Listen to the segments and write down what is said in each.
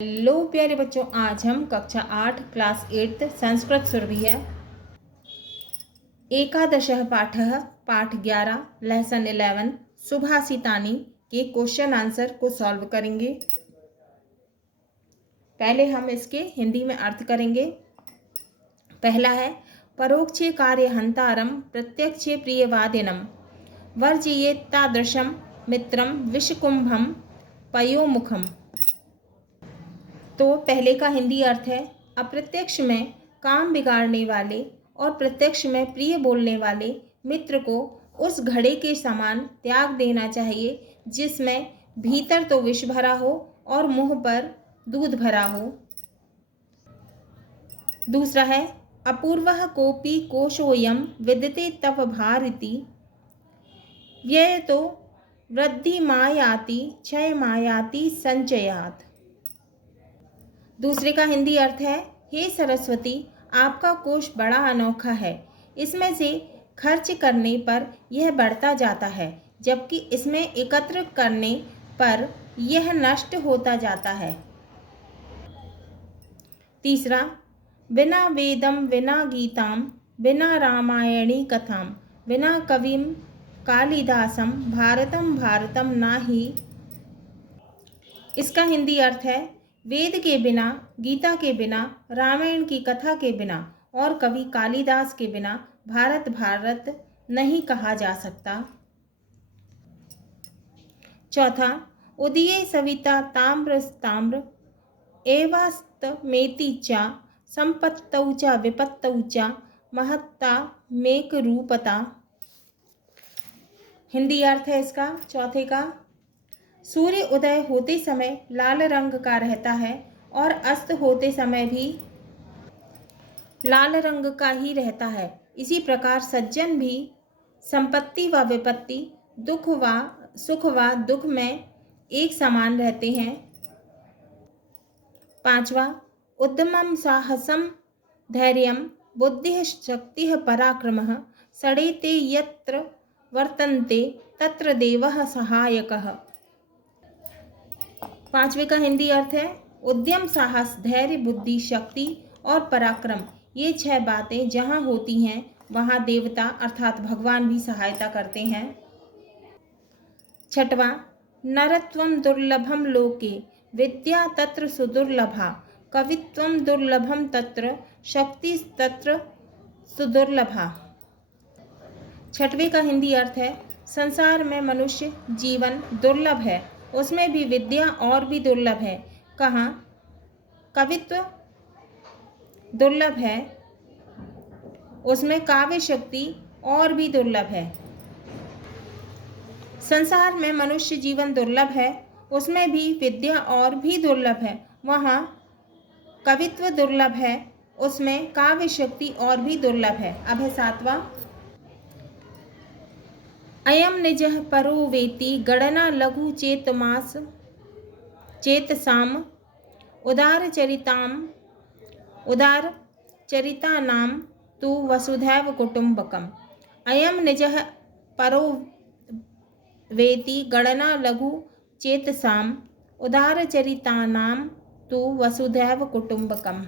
Hello प्यारे बच्चों, आज हम कक्षा 8 क्लास 8 संस्कृत सुरभि है। एकादशः पाठः पाठ 11 लेसन 11 सुभाषितानि के क्वेश्चन आंसर को सॉल्व करेंगे। पहले हम इसके हिंदी में अर्थ करेंगे। पहला है परोक्षे कार्य हंतारम प्रत्यक्षे प्रियवादिनम वर्जयेत् तादृशम मित्रम विषकुंभम पयोमुखम। तो पहले का हिंदी अर्थ है अप्रत्यक्ष में काम बिगाड़ने वाले और प्रत्यक्ष में प्रिय बोलने वाले मित्र को उस घड़े के समान त्याग देना चाहिए जिसमें भीतर तो विष भरा हो और मुंह पर दूध भरा हो। दूसरा है अपूर्वः कोपि कोशोऽयं विद्यते तव भारती व्यय तो वृद्धि मायाति क्षय मायाति संचयात्। दूसरे का हिंदी अर्थ है हे सरस्वती, आपका कोष बड़ा अनोखा है। इसमें से खर्च करने पर यह बढ़ता जाता है जबकि इसमें एकत्र करने पर यह नष्ट होता जाता है। तीसरा बिना वेदम विना गीताम बिना रामायणी कथाम बिना कविम कालिदासम भारतम भारतम नाही। इसका हिंदी अर्थ है वेद के बिना, गीता के बिना, रामायण की कथा के बिना और कवि कालिदास के बिना भारत भारत नहीं कहा जा सकता। चौथा उदये सविता ताम्र ताम्र एवास्तमेति च संपत्तौ च विपत्तौ च महत्ता मेक रूपता। हिंदी अर्थ है इसका चौथे का सूर्य उदय होते समय लाल रंग का रहता है और अस्त होते समय भी लाल रंग का ही रहता है। इसी प्रकार सज्जन भी संपत्ति व विपत्ति, दुख व सुख व दुख में एक समान रहते हैं। पांचवा उद्यमं साहसं धैर्यं बुद्धिः शक्तिः पराक्रमः षडेते यत्र वर्तन्ते तत्र देवः सहायकः। पांचवे का हिंदी अर्थ है उद्यम, साहस, धैर्य, बुद्धि, शक्ति और पराक्रम। ये 6 बातें जहाँ होती हैं वहाँ देवता अर्थात भगवान भी सहायता करते हैं। छठवां नरत्वं दुर्लभम लोके विद्या तत्र सुदुर्लभा कवित्वं दुर्लभम तत्र शक्ति तत्र सुदुर्लभा। छठवें का हिंदी अर्थ है संसार में मनुष्य जीवन दुर्लभ है, उसमें भी विद्या और भी दुर्लभ है। कहाँ कवित्व दुर्लभ है, उसमें काव्य शक्ति और भी दुर्लभ है। संसार में मनुष्य जीवन दुर्लभ है, उसमें भी विद्या और भी दुर्लभ है। वहाँ कवित्व दुर्लभ है, उसमें काव्य शक्ति और भी दुर्लभ है। अब है 7वां अयम निजः परो वेति गणना लघु चेतमास चेतसाम उदार चरितानाम तु वसुधैव कुटुंबकम। अयम निजः परो वेति गणना लघु चेतसाम उदार चरितानाम तु वसुधैव कुटुंबकम।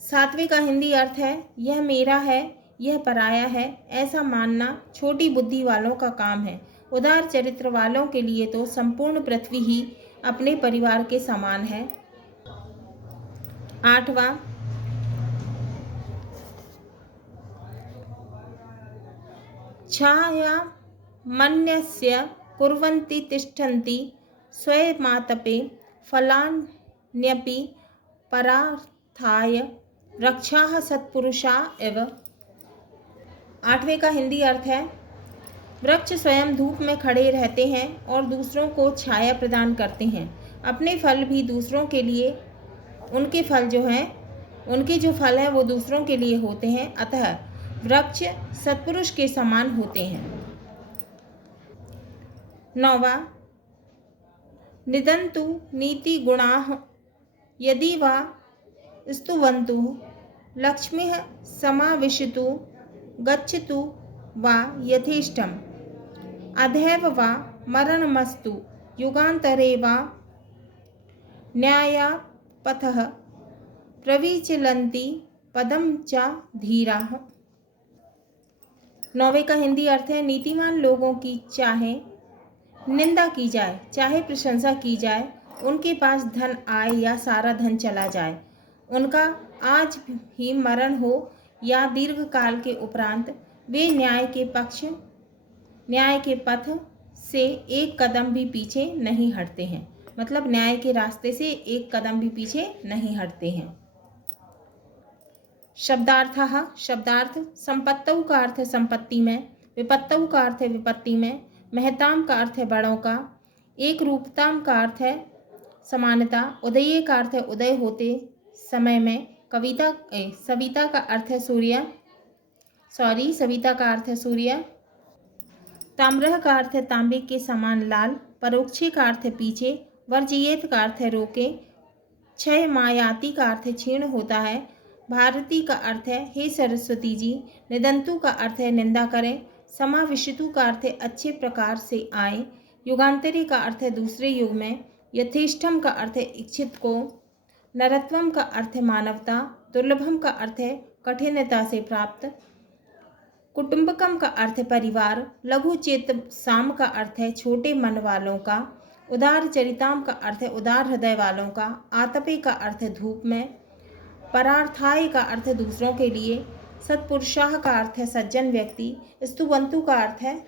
7वें का हिंदी अर्थ है यह मेरा है, यह पराया है, ऐसा मानना छोटी बुद्धि वालों का काम है। उदार चरित्र वालों के लिए तो संपूर्ण पृथ्वी ही अपने परिवार के समान है। 8वां छाया मन्यस्य कुर्वन्ति तिष्ठन्ति स्वयमातपे फलान्यपि परार्थाय रक्षाः सत्पुरुषा एव। 8वें का हिंदी अर्थ है वृक्ष स्वयं धूप में खड़े रहते हैं और दूसरों को छाया प्रदान करते हैं। अपने फल भी दूसरों के लिए, उनके जो फल हैं वो दूसरों के लिए होते हैं, अतः वृक्ष सत्पुरुष के समान होते हैं। 9वां निदन्तु नीति गुणाः यदि वा स्तुवन्तु लक्ष्मीः समाविशतु गच्छतु वा यथेष्टम् अधैव वा मरणमस्तु युगान्तरे वा न्याया पथः प्रविचलन्ति पदम च धीराः। 9वें का हिंदी अर्थ है नीतिमान लोगों की चाहे निंदा की जाए चाहे प्रशंसा की जाए, उनके पास धन आए या सारा धन चला जाए, उनका आज ही मरण हो या दीर्घ काल के उपरांत, वे न्याय के पथ से एक कदम भी पीछे नहीं हटते हैं। मतलब न्याय के रास्ते से एक कदम भी पीछे नहीं हटते हैं। शब्दार्थः शब्दार्थ संपत्तौ का अर्थ है संपत्ति में, विपत्तौ का अर्थ है विपत्ति में, महताम का अर्थ है बड़ों का, एक रूपताम का अर्थ है समानता, उदये का अर्थ है उदय होते समय में, सविता का अर्थ है सूर्य, ताम्रह का अर्थ है तांबे के समान लाल, परोक्षे का अर्थ है पीछे, वर्जियेत का अर्थ है रोके, क्षय मायाति का अर्थ है क्षीण होता है, भारती का अर्थ है हे सरस्वती जी, निदंतु का अर्थ है निंदा करें, समाविशितु का अर्थ है अच्छे प्रकार से आए, युगांतरी का अर्थ है दूसरे युग में, यथेष्टम का अर्थ है इच्छित को, नरत्वम का अर्थ है मानवता, दुर्लभम का अर्थ है कठिनता से प्राप्त, कुटुंबकम का अर्थ है परिवार, लघु चेत साम का अर्थ है छोटे मन वालों का, उदार चरिताम का अर्थ है उदार हृदय वालों का, आतपे का अर्थ है धूप में, परार्थाय का अर्थ है दूसरों के लिए, सत्पुरुषाः का अर्थ है सज्जन व्यक्ति, स्तुवन्तु का अर्थ है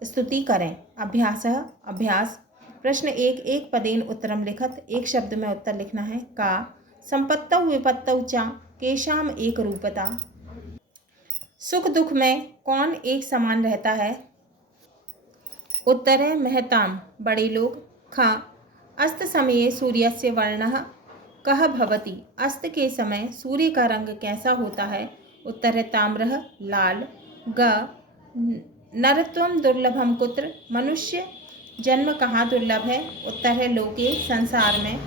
स्तुति करें। अभ्यास प्रश्न 1 एक पदेन उत्तरम लिखत, एक शब्द में उत्तर लिखना है। का संपत्तौ विपत्तौ च केशाम एक रूपता, सुख दुख में कौन एक समान रहता है? उत्तर है महताम बड़े लोग। खा अस्त समये सूर्यस्य वर्णः कः भवति, अस्त के समय सूर्य का रंग कैसा होता है? उत्तर है ताम्रः लाल। ग नरत्वम दुर्लभम कुत्र, मनुष्य जन्म कहाँ दुर्लभ है? उत्तर है लोके संसार में।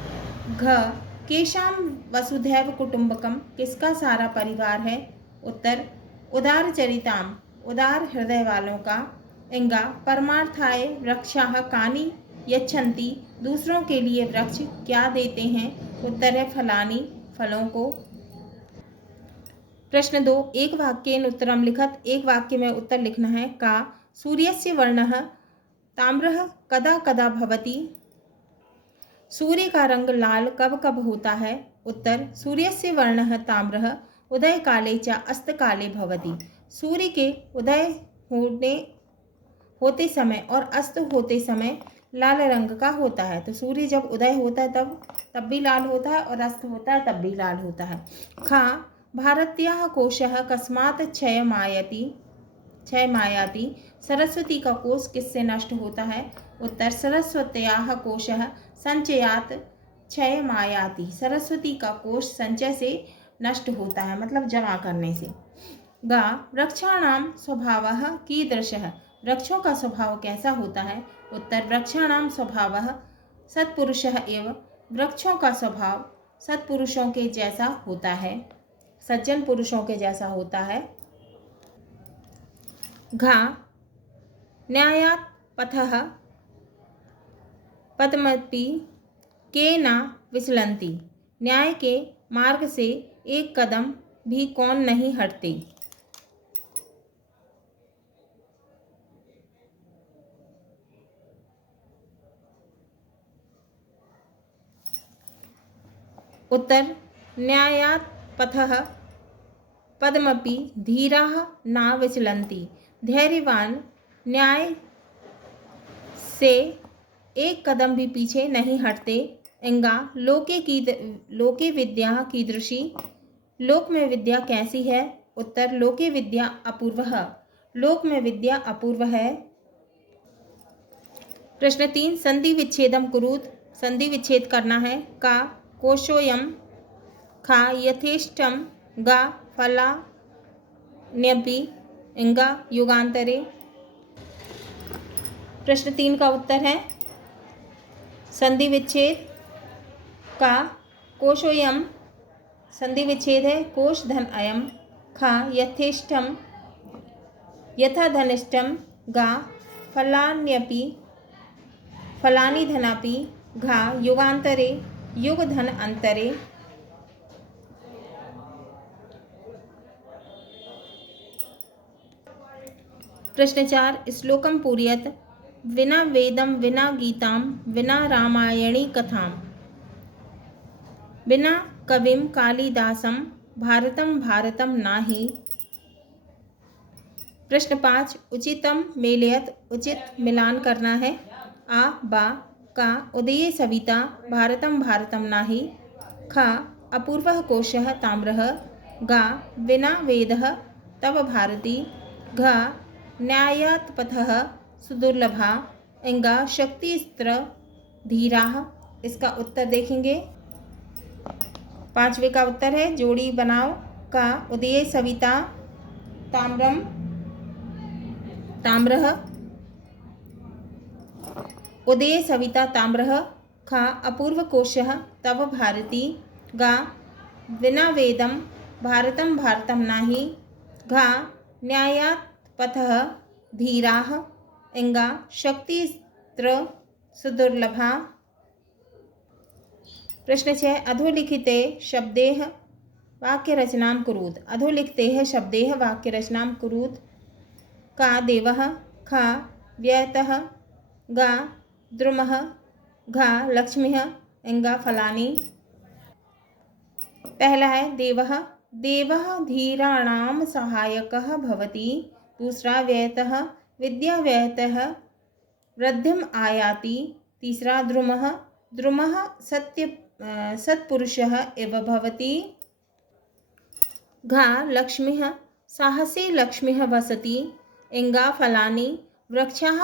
घ केशाम वसुधैव कुटुंबकम, किसका सारा परिवार है? उत्तर उदार चरिताम उदार हृदय वालों का। इंगा परमार्थाय वृक्षाः कानि यच्छन्ति, दूसरों के लिए वृक्ष क्या देते हैं? उत्तर है फलानी फलों को। प्रश्न 2 एक वाक्येन उत्तरम लिखत, एक वाक्य में उत्तर लिखना है। का सूर्यस्य वर्णः ताम्रः कदा कदा भवति, सूर्य का रंग लाल कब कब होता है? उत्तर सूर्यस्य वर्णः ताम्रः उदय काले च अस्त काले भवति, सूर्य के उदय होते समय और अस्त होते समय लाल रंग का होता है। तो सूर्य जब उदय होता है तब भी लाल होता है और अस्त होता है तब भी लाल होता है। खा भारत्याः कोशः कस्मात् क्षय मायाति, सरस्वती का कोश किससे नष्ट होता है? उत्तर सरस्वत्याः कोशः संचयात् क्षय मायाति, सरस्वती का कोश संचय से नष्ट होता है, मतलब जमा करने से। गा वृक्षाणाम स्वभावः कीदृशः, वृक्षों का स्वभाव कैसा होता है? उत्तर वृक्षाणाम स्वभावः सत्पुरुषः एव, वृक्षों का स्वभाव सत्पुरुषों के जैसा होता है, सज्जन पुरुषों के जैसा होता है। घा न्यायात् पथः पदमपि के न विचलन्ति, न्याय के मार्ग से एक कदम भी कौन नहीं हटते? उत्तर न्यायात् पथः पदमपि धीराः न विचलन्ति, धैर्यवान न्याय से एक कदम भी पीछे नहीं हटते। इंगा लोके विद्या कीदृशी, लोक में विद्या कैसी है? उत्तर लोके विद्या अपूर्वः, लोक में विद्या अपूर्व है। प्रश्न 3 संधि विच्छेदम कुरुत, संधि विच्छेद करना है। का कोशोयम, खा यथेष्टम, गा फलान्यपि, इंगा युगांतरे। प्रश्न 3 का उत्तर है संधि विच्छेद। का कोशोयम संधि विच्छेद है, कोश धन अयम। खा यथेष्टम यथा धनिष्टम, गा फलान्यपि फलानि धनापि, घा युगांतरे युग धन अंतरे। प्रश्न 4 श्लोकम पूरयत। विना वेदम विना गीताम विना रामायणी कथाम विना कविम कालिदासम भारतम भारतम नाही। प्रश्न 5 उचितम मेलयत। उचित मिलान करना है। आ बा का उदये सविता भारतम भारतम नाही। ख अपूर्वः कोशः ताम्रः। गा विना वेदः तव भारती। घ न्यायात्पथः सुदुर्लभा। इंगा शक्तिस्त्र धीराः। इसका उत्तर देखेंगे। 5वें का उत्तर है जोड़ी बनाओ। का उदये सविता ताम्रम ताम्रः। उदये सविता ताम्रः। ख अपूर्व कोशः तव भारती। गा विना वेदम भारतम भारतम नाही। घा न्यायात् पथः धीराः। इंगा शक्तिस्त्र सुदुर्लभा। प्रश्न 6 अधोलिखिते शब्दैः वाक्यरचनां कुरुत। अधोलिखितेः शब्दैः वाक्यरचनां कुरुत। का देवः। ख व्ययतः। गा द्रुमः। घा लक्ष्मीः। इंगा फलानि। पहला है देवः। देवः धीराणां सहायकः भवति। दूसरा व्ययतः। विद्या व्ययतः वृद्धिम् आयाति। तीसरा द्रुमः। द्रुमः सत्पुरुषः इव भवति। घा लक्ष्मीः। साहसे लक्ष्मीः वसति। इंगा फलानि। वृक्षाः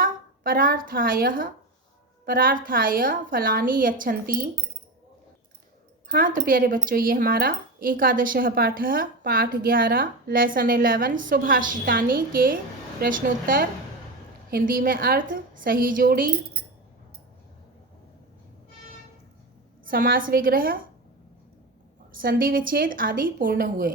परार्थाय फलानि यच्छन्ति। हाँ तो प्यारे बच्चों ये हमारा एकादशः पाठः पाठ 11 लेसन 11 सुभाषितानि के प्रश्नोत्तर हिंदी में अर्थ सही जोड़ी समास विग्रह संधि विच्छेद आदि पूर्ण हुए।